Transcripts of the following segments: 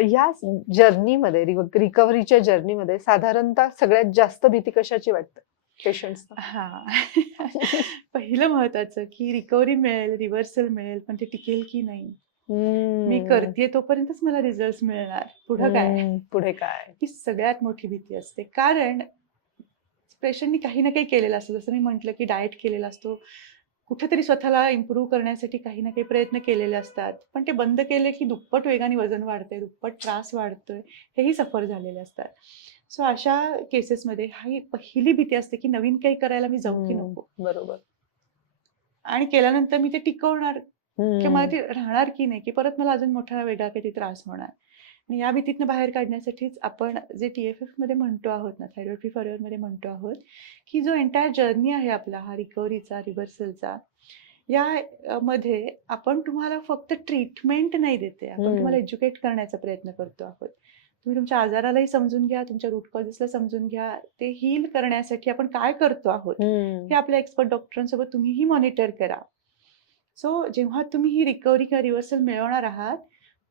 या जर्नीमध्ये रिकव्हरीच्या जर्नीमध्ये साधारणतः सगळ्यात जास्त भीती कशाची वाटते पेशंट्सना? हा पहिलं महत्वाचं की रिकव्हरी मिळेल, रिव्हर्सल मिळेल, पण ते टिकेल की नाही. मी करतेय तोपर्यंतच मला रिझल्ट मिळणार, पुढं काय? पुढे काय? ही सगळ्यात मोठी भीती असते. कारण पेशंटनी काही ना काही केलेलं असतं. जसं मी म्हटलं की डाएट केलेला असतो, कुठेतरी स्वतःला इम्प्रूव्ह करण्यासाठी काही ना काही प्रयत्न केलेले असतात. पण ते बंद केले की दुप्पट वेगाने वजन वाढतंय, दुप्पट त्रास वाढतोय, हेही सफर झालेले असतात. सो अशा केसेसमध्ये ही पहिली भीती असते की नवीन काही करायला मी जाऊ की नको, बरोबर. आणि केल्यानंतर मी ते टिकवणार किंवा मला ते राहणार की नाही, की परत मला अजून मोठा वेगळा काही त्रास होणार. आणि या भीतीतनं बाहेर काढण्यासाठीच आपण जे TFF मध्ये म्हणतो आहोत ना, थायरॉइड फ्री फॉरएव्हर मध्ये म्हणतो आहोत, की जो एंटायर जर्नी आहे आपला हा रिकव्हरीचा, रिव्हर्सलचा, या मध्ये आपण तुम्हाला फक्त ट्रीटमेंट नाही देते, आपण तुम्हाला एज्युकेट करण्याचा प्रयत्न करतो आहोत. तुम्ही तुमच्या आजारालाही समजून घ्या, तुमच्या रूट कॉजेसला समजून घ्या, ते हील करण्यासाठी आपण काय करतो आहोत हे आपल्या एक्सपर्ट डॉक्टरांसोबत तुम्हीही मॉनिटर करा. सो जेव्हा तुम्ही ही रिकव्हरी किंवा रिव्हर्सल मिळवणार आहात,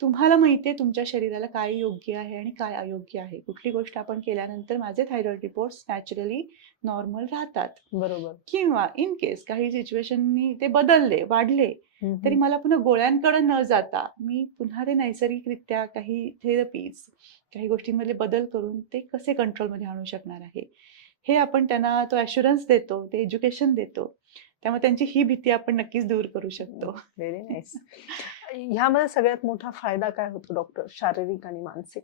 तुम्हाला माहिती आहे तुमच्या शरीराला काय योग्य आहे आणि काय अयोग्य आहे. कुठली गोष्ट आपण केल्यानंतर माझे थायरॉइड रिपोर्ट्स नॅचरली नॉर्मल राहतात, बरोबर. किंवा इन केस काही सिच्युएशननी ते बदलले, वाढले, तरी मला पुन्हा गोळ्यांकडे न जाता मी पुन्हा ते नैसर्गिकरित्या काही थेरपीज, काही गोष्टींमध्ये बदल करून ते कसे कंट्रोलमध्ये आणू शकणार आहे, हे आपण त्यांना तो ॲश्युरन्स देतो, ते एज्युकेशन देतो. त्यामुळे त्यांची ही भीती आपण नक्कीच दूर करू शकतो. Very nice. ह्यामध्ये सगळ्यात मोठा फायदा काय होतो डॉक्टर, शारीरिक आणि मानसिक?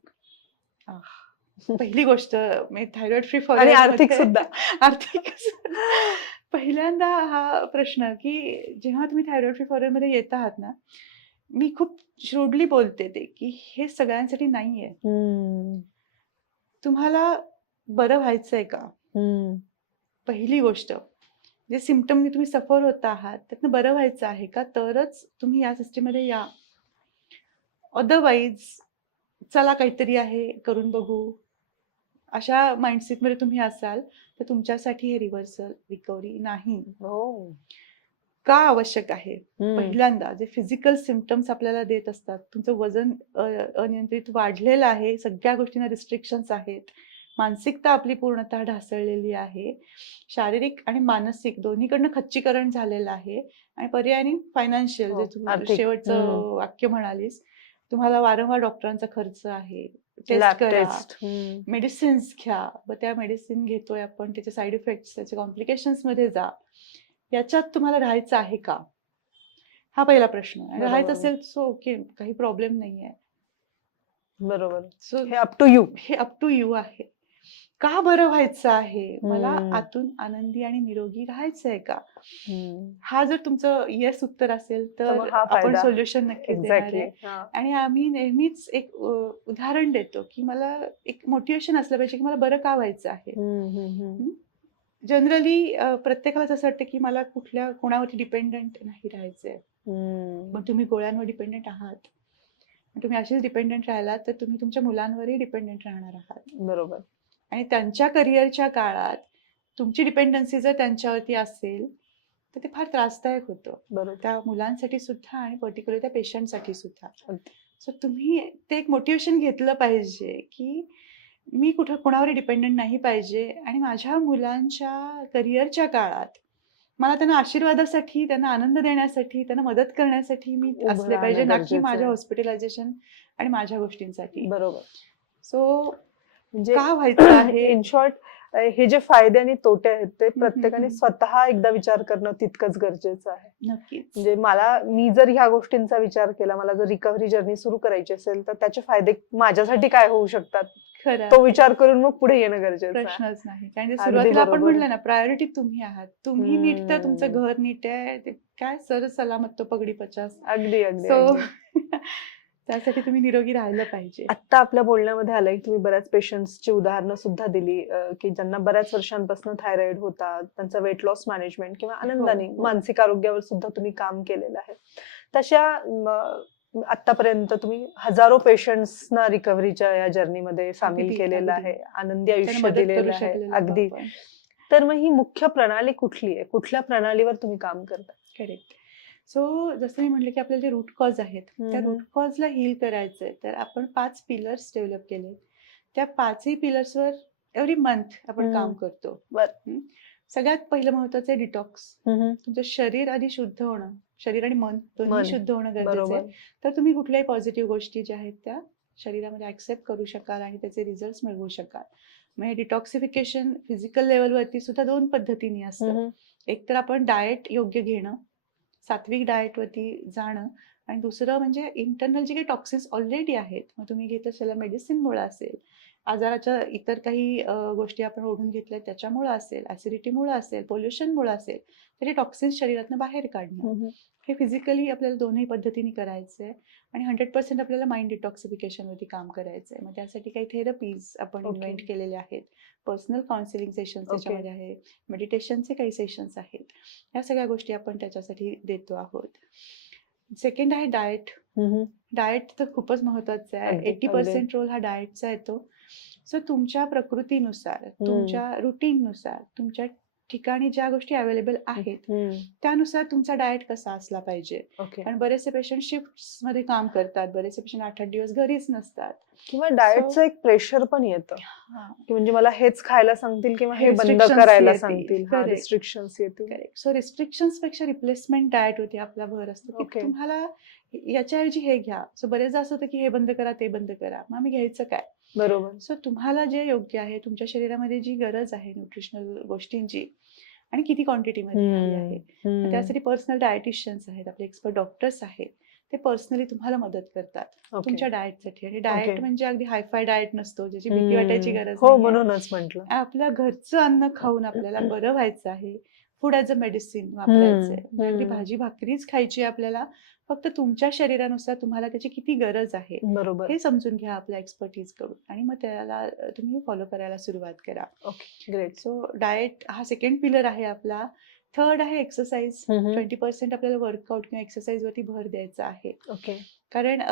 पहिली गोष्ट मी थायरॉइड फ्री आणि फॉरएव्हर आर्थिक सुद्धा. आर्थिक पहिल्यांदा हा प्रश्न की जेव्हा तुम्ही थायरॉइड फ्री फॉरएव्हर मध्ये येत आहात ना, मी खूप श्रूडली बोलते ते की हे सगळ्यांसाठी नाहीये. तुम्हाला बरं व्हायचंय का? पहिली गोष्ट, जे सिम्पटमनी तुम्ही सफर होत आहात त्यातनं बरं व्हायचं आहे का, तरच तुम्ही या सिस्टीममध्ये या. अदरवाईज चला काहीतरी आहे, करून बघू, अशा माइंडसेटमध्ये तुम्ही असाल तर तुमच्यासाठी हे रिव्हर्सल, रिकव्हरी नाही. का आवश्यक आहे? पहिल्यांदा जे फिजिकल सिम्पटम्स आपल्याला देत असतात, तुमचं वजन अनियंत्रित वाढलेलं आहे, सगळ्या गोष्टींना रिस्ट्रिक्शन्स आहेत, मानसिकता आपली पूर्णतः ढासळलेली आहे, शारीरिक आणि मानसिक दोन्हीकडनं खच्चीकरण झालेलं आहे, आणि पर्यायाने फायनान्शियल, जे तू शेवटचं वाक्य म्हणालीस, तुम्हाला वारंवार डॉक्टरांचा खर्च आहे, टेस्ट करा, मेडिसिन्स घ्या, व त्या मेडिसिन घेतोय आपण, त्याचे साईड इफेक्ट्स, त्याचे कॉम्प्लिकेशन्स मध्ये जा, याच्यात तुम्हाला राहायचं आहे का? हा पहिला प्रश्न. आणि राहायचं असेल सो ओके, काही प्रॉब्लेम नाहीये. बरोबर. सो हे अप टू यू. हे अप टू यू आहे. का बरं व्हायचं आहे? मला आतून आनंदी आणि निरोगी राहायचंय का? हा जर तुमचं येस उत्तर असेल तर आपण सोल्युशन नक्कीच देणार आहे. आणि आम्ही नेहमीच एक उदाहरण देतो की मला एक मोटिवेशन असलं पाहिजे की मला बरं का व्हायचं आहे. जनरली प्रत्येकालाच असं वाटतं की मला कुठल्या कोणावरती डिपेंडंट नाही राहायचंय. मग तुम्ही गोळ्यांवर डिपेंडंट आहात, तुम्ही असेच डिपेंडंट राहिलात तर तुम्ही तुमच्या मुलांवरही डिपेंडंट राहणार आहात. बरोबर. आणि त्यांच्या करिअरच्या काळात तुमची डिपेंडन्सी जर त्यांच्यावरती असेल तर ते फार त्रासदायक होतं. बरोबर, त्या मुलांसाठी सुद्धा आणि पर्टिक्युलर त्या पेशंटसाठी सुद्धा. सो तुम्ही ते एक मोटिवेशन घेतलं पाहिजे की मी कोणावर डिपेंडंट नाही पाहिजे, आणि माझ्या मुलांच्या करिअरच्या काळात मला त्यांना आशीर्वादासाठी, त्यांना आनंद देण्यासाठी, त्यांना मदत करण्यासाठी मी असले पाहिजे, ना की माझ्या हॉस्पिटलायझेशन आणि माझ्या गोष्टींसाठी. बरोबर. सो का व्हायचं आहे? इन शॉर्ट, हे जे फायदे आणि तोटे आहेत ते प्रत्येकाने स्वतः एकदा विचार करणं तितकंच गरजेचं आहे. नक्कीच. म्हणजे मी जर ह्या गोष्टींचा विचार केला, मला जर रिकव्हरी जर्नी सुरू करायची असेल तर त्याचे फायदे माझ्यासाठी काय होऊ शकतात, तो विचार करून मग पुढे येणं गरजेचं आहे. प्रश्नच नाही. कारण सुरुवातीला आपण म्हटलं ना, प्रायोरिटी तुम्ही आहात. तुम्ही नीट तर तुमचं घर नीट आहे, काय सर सलामत तो पगडी 50. अगदी अगदी. सो त्यासाठी तुम्ही निरोगी राहिलं पाहिजे. आता आपल्या बोलण्यामध्ये आलंय, तुम्ही बऱ्याच पेशंट्सची उदाहरणं सुद्धा दिली की ज्यांना बऱ्याच वर्षांपासून थायरॉइड होता, त्यांचा वेट लॉस मॅनेजमेंट किंवा आनंदाने मानसिक आरोग्यावर सुद्धा तुम्ही काम केलेलं आहे. तशा आतापर्यंत तुम्ही हजारो पेशंट्सना रिकव्हरीच्या या जर्नीमध्ये सामील केलेलं आहे, आनंदी आयुष्य दिलेलं आहे. अगदी. तर मग ही मुख्य प्रणाली कुठली आहे, कुठल्या प्रणालीवर तुम्ही काम करता? करेक्ट. सो जसं मी म्हटलं की आपल्याला जे रूट कॉज आहेत त्या हम्म. रूट कॉजला हील करायचंय, तर आपण 5 पिलर्स डेव्हलप केले. त्या 5ही पिलर्सवर एव्हरी मंथ आपण काम करतो. बर. हम्म. सगळ्यात पहिलं महत्वाचं आहे डिटॉक्स. तुमचं शरीर आधी शुद्ध होणं, शरीर आणि मन दोन्ही मन. शुद्ध होणं गरजेचं बरोबर. आहे. तर तुम्ही कुठल्याही पॉझिटिव्ह गोष्टी ज्या आहेत त्या शरीरामध्ये ऍक्सेप्ट करू शकाल आणि त्याचे रिझल्ट मिळवू शकाल. म्हणजे डिटॉक्सिफिकेशन फिजिकल लेवलवरती सुद्धा 2 पद्धतीने असतं. एक तर आपण डाएट योग्य घेणं, सात्विक डाएटवरती जाणं, आणि दुसरं म्हणजे इंटरनल जे काही टॉक्सिन्स ऑलरेडी आहेत, मग तुम्ही घेत असलेल्या मेडिसिनमुळे असेल, आजाराच्या इतर काही गोष्टी आपण ओढून घेतल्या त्याच्यामुळे असेल, ऍसिडिटीमुळे असेल, पोल्युशनमुळे असेल, तर हे टॉक्सिन्स शरीरातनं बाहेर काढणं, हे फिजिकली आपल्याला दोन्ही पद्धतीने करायचं आहे. आणि 100% आपल्याला माइंड डिटॉक्सिफिकेशनवरती काम करायचं आहे. मग त्यासाठी काही थेरपीज आपण इन्व्हेंट केलेले आहेत, पर्सनल काउन्सिलिंग सेशन्स त्याच्यामध्ये आहे, मेडिटेशनचे काही सेशन्स आहेत. ह्या सगळ्या गोष्टी आपण त्याच्यासाठी देतो आहोत. सेकंड आहे डाएट. डाएट तर खूपच महत्वाचं आहे. 80% रोल हा डाएटचा येतो. सो तुमच्या प्रकृतीनुसार, तुमच्या रुटीननुसार, तुमच्या ठिकाणी ज्या गोष्टी अवेलेबल आहेत त्यानुसार तुमचा डाएट कसा असला पाहिजे. कारण बरेचसे पेशंट शिफ्ट मध्ये काम करतात, बरेचसे पेशंट 8-8 दिवस घरीच नसतात, किंवा डाएटचं एक प्रेशर पण येतं की म्हणजे मला हेच खायला सांगतील किंवा हे बंद Restrictions करायला येतील. सांगतील. Correct. रिस्ट्रिक्शन्स येतील. करेक्ट. सो रिस्ट्रिक्शन्स पेक्षा रिप्लेसमेंट डाएट होती आपला भर असतो की तुम्हाला याच्याऐवजी हे घ्या. सो बरेचदा असं होतं की हे बंद करा, ते बंद करा, मग आम्ही घ्यायचं काय. बरोबर. सो तुम्हाला जे योग्य आहे, तुमच्या शरीरामध्ये जी गरज आहे न्यूट्रिशनल गोष्टींची आणि किती क्वांटिटीमध्ये हवी आहे, त्यासाठी पर्सनल डायटिशियन्स आहेत, आपले एक्सपर्ट डॉक्टर्स आहेत, ते पर्सनली तुम्हाला मदत करतात तुमच्या डाएटसाठी. आणि डाएट म्हणजे अगदी हायफाय डाएट नसतो ज्याची भीती वाटायची गरज हो, नाही. म्हणूनच म्हटलं आपलं घरचं अन्न खाऊन आपल्याला बरं व्हायचं आहे. फूड ॲज अ मेडिसिन वापरायचं आहे. म्हणजे अगदी भाजी भाकरीच खायची आपल्याला, फक्त तुमच्या शरीरानुसार तुम्हाला त्याची किती गरज आहे बरोबर. हे समजून घ्या आपल्या एक्सपर्टीज कडून, आणि मग त्याला तुम्ही फॉलो करायला सुरुवात करा. Okay, great. सो डाएट हा सेकंड पिलर आहे आपला. थर्ड आहे एक्सरसाइज. 20% आपल्याला वर्कआउट किंवा एक्सरसाइज वरती भर द्यायचा आहे. ओके. कारण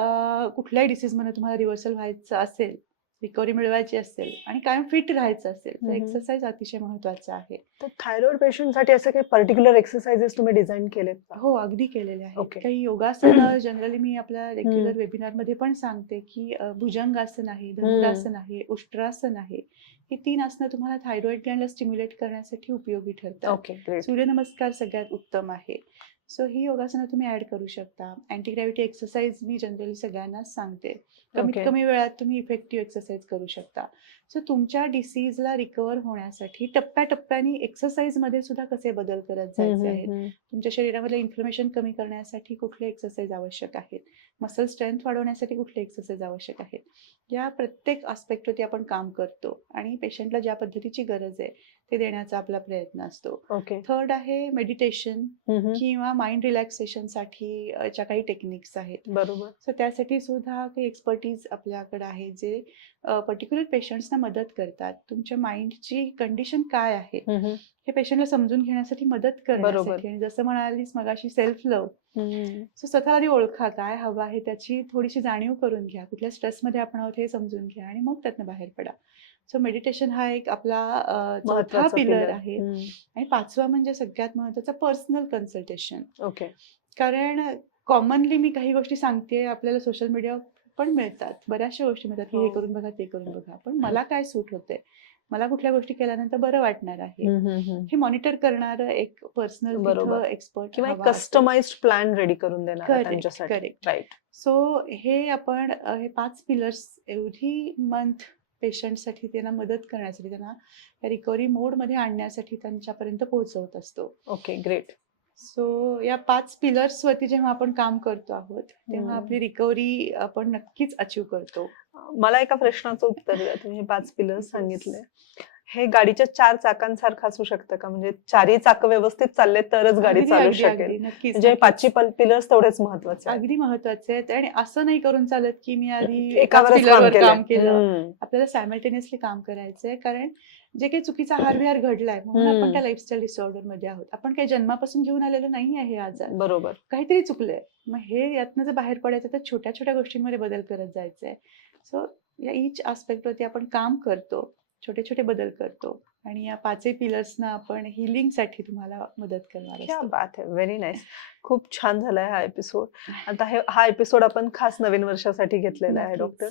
कुठल्याही डिसीज मध्ये तुम्हाला रिव्हर्सल व्हायचं असेल, रिकव्हरी मिळवायची असेल आणि कायम फिट राहायचं असेल तर एक्सरसाइज अतिशय महत्वाचा आहे. तर थायरॉइड पेशंटसाठी असे काही पर्टिक्युलर एक्सरसाइजेस तुम्ही डिझाईन केलेत का? हो, अगदी केलेले आहेत. Okay. काही योगासनं जनरली मी आपल्या रेग्युलर वेबिनार मध्ये पण सांगते की भुजंगासन आहे, धनुरासन आहे, उष्ट्रासन आहे. ही 3 आसनं तुम्हाला थायरॉइड ग्लँडला स्टिम्युलेट करण्यासाठी उपयोगी ठरतात. Okay, great. सूर्यनमस्कार सगळ्यात उत्तम आहे. सो ही योगासनं तुम्ही ऍड करू शकता. अँटी ग्रॅव्हिटी एक्सरसाइज मी जनरली सगळ्यांनाच सांगते. कमीत Okay. कमी वेळात तुम्ही इफेक्टिव्ह एक्सरसाइज करू शकता. सो तुमच्या डिसीजला रिकव्हर होण्यासाठी टप्प्याटप्प्याने एक्सरसाइज मध्ये सुद्धा कसे बदल करत जायचे आहेत, तुमच्या शरीरामधलं इन्फ्लमेशन कमी करण्यासाठी कुठले एक्सरसाइज आवश्यक आहेत, मसल स्ट्रेंथ वाढवण्यासाठी कुठले एक्सरसाइज आवश्यक आहेत, या प्रत्येक आस्पेक्टवरती आपण काम करतो आणि पेशंटला ज्या पद्धतीची गरज आहे ते देण्याचा आपला प्रयत्न असतो. ओके. थर्ड आहे मेडिटेशन किंवा माइंड रिलॅक्सेशन साठी ज्या काही टेक्निक्स आहेत. बरोबर. सो त्यासाठी सुद्धा काही एक्सपर्टीज आपल्याकडे आहे जे पर्टिक्युलर पेशंट्सना मदत करतात. तुमच्या माइंडची कंडिशन काय आहे हे पेशंटला समजून घेण्यासाठी मदत करण्यासाठी. आणि जसं म्हणालीस मगाशी सेल्फ लव्ह, सो स्वतःला आधी ओळखा, काय हवं आहे त्याची थोडीशी जाणीव करून घ्या, कुठल्या स्ट्रेसमध्ये आपण आहोत हे समजून घ्या आणि मग त्यातनं बाहेर पडा. सो मेडिटेशन हा एक आपला चौथा पिलर आहे. आणि 5वा म्हणजे सगळ्यात महत्वाचा पर्सनल कन्सल्टेशन. ओके. कारण कॉमनली मी काही गोष्टी सांगते, आपल्याला सोशल मीडिया पण मिळतात, बऱ्याचशा गोष्टी मिळतात की हे करून बघा, ते करून बघा, पण मला काय सूट होते, मला कुठल्या गोष्टी केल्यानंतर बरं वाटणार आहे, हे मॉनिटर करणारं एक पर्सनल एक्सपर्ट किंवा एक कस्टमाइज्ड प्लॅन रेडी करून देणार त्यांच्यासाठी. करेक्ट. सो हे आपण हे 5 पिलर्स एव्हरी मंथ पेशंटसाठी त्यांना मदत करण्यासाठी, त्यांना रिकव्हरी मोडमध्ये आणण्यासाठी त्यांच्यापर्यंत पोहोचवत असतो. Okay, great. सो या 5 पिलर्स वरती जेव्हा आपण काम करतो आहोत तेव्हा आपली रिकव्हरी आपण नक्कीच अचीव करतो. मला एका प्रश्नाचं उत्तर द्या. तुम्ही हे 5 पिलर्स सांगितले, हे गाडीच्या 4 चाकांसारखं असू शकतं का? म्हणजे 4ही चाक व्यवस्थित चालले तरच गाडी चालू शकेल. म्हणजे 5 पिलर्स तेवढेच महत्वाचे आहेत. अगदी महत्वाचे आहेत. आणि असं नाही करून चालत की मी आधी एकावरच पिलरवर काम केलं. आपल्याला सायमल्टेनियसली काम करायचंय. कारण जे काही चुकीचा आहार-विहार घडलाय म्हणून आपण त्या लाईफस्टाईल डिसऑर्डर मध्ये आहोत. आपण काही जन्मापासून घेऊन आलेलो नाही आहे आजार. बरोबर. काहीतरी चुकलंय. मग हे यातनं जर बाहेर पडायचं तर छोट्या छोट्या गोष्टींमध्ये बदल करत जायचंय. सो या इच आस्पेक्ट वरती आपण काम करतो, छोटे छोटे बदल करतो आणि या 5 पिलर्सना आपण हिलिंगसाठी तुम्हाला मदत करणार क्या असतो. बात है, व्हेरी नाईस. खूप छान झालाय हा एपिसोड. आता हा एपिसोड आपण खास नवीन वर्षासाठी घेतलेला आहे नक्कीच. डॉक्टर.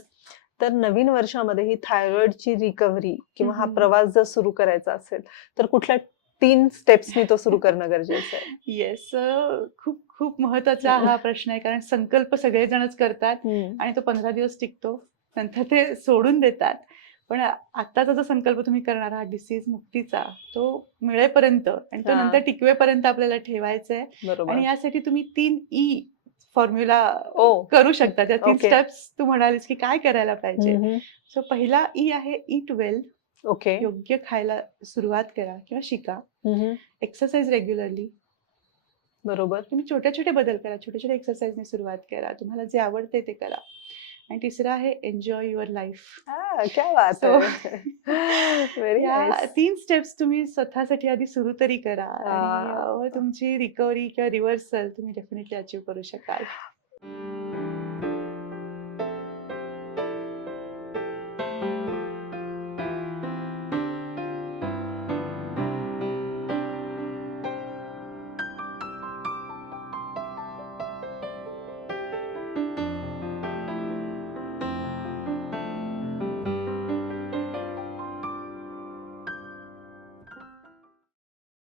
तर नवीन वर्षामध्ये ही थायरॉइडची रिकव्हरी किंवा हा हम्म. प्रवास जर सुरू करायचा असेल तर कुठल्या 3 स्टेप्सनी तो सुरू करणं गरजेचं आहे? येस, खूप खूप महत्वाचा हा प्रश्न आहे, कारण संकल्प सगळेजणच करतात हम्म. आणि तो 15 दिवस टिकतो, नंतर ते सोडून देतात. पण आत्ताचा जो संकल्प तुम्ही करणार आहात डिसीज मुक्तीचा, तो मिळेपर्यंत आणि तो हा. नंतर टिकवेपर्यंत आपल्याला ठेवायचा आहे. बरोबर. आणि यासाठी तुम्ही 3 ई फॉर्म्युला ओ. करू शकता. त्या 3 ओके. स्टेप्स तू म्हणालीस की काय करायला पाहिजे. हम्म. सो पहिला ई आहे ईट वेल. ओके. योग्य खायला सुरुवात करा किंवा शिका. हम्म. Exercise regularly. बरोबर. तुम्ही छोटे-छोटे बदल करा. छोटे-छोटे एक्सरसाइजने सुरुवात करा. तुम्हाला जे आवडते ते करा. आणि तिसरं आहे एन्जॉय युअर लाईफ. क्या बात सो है. व्हेरी या नाईस. 3 स्टेप्स तुम्ही स्वतःसाठी आधी सुरू तरी करा आणि आ. मग तुमची रिकव्हरी किंवा रिव्हर्सल तुम्ही डेफिनेटली अचीव्ह करू शकाल.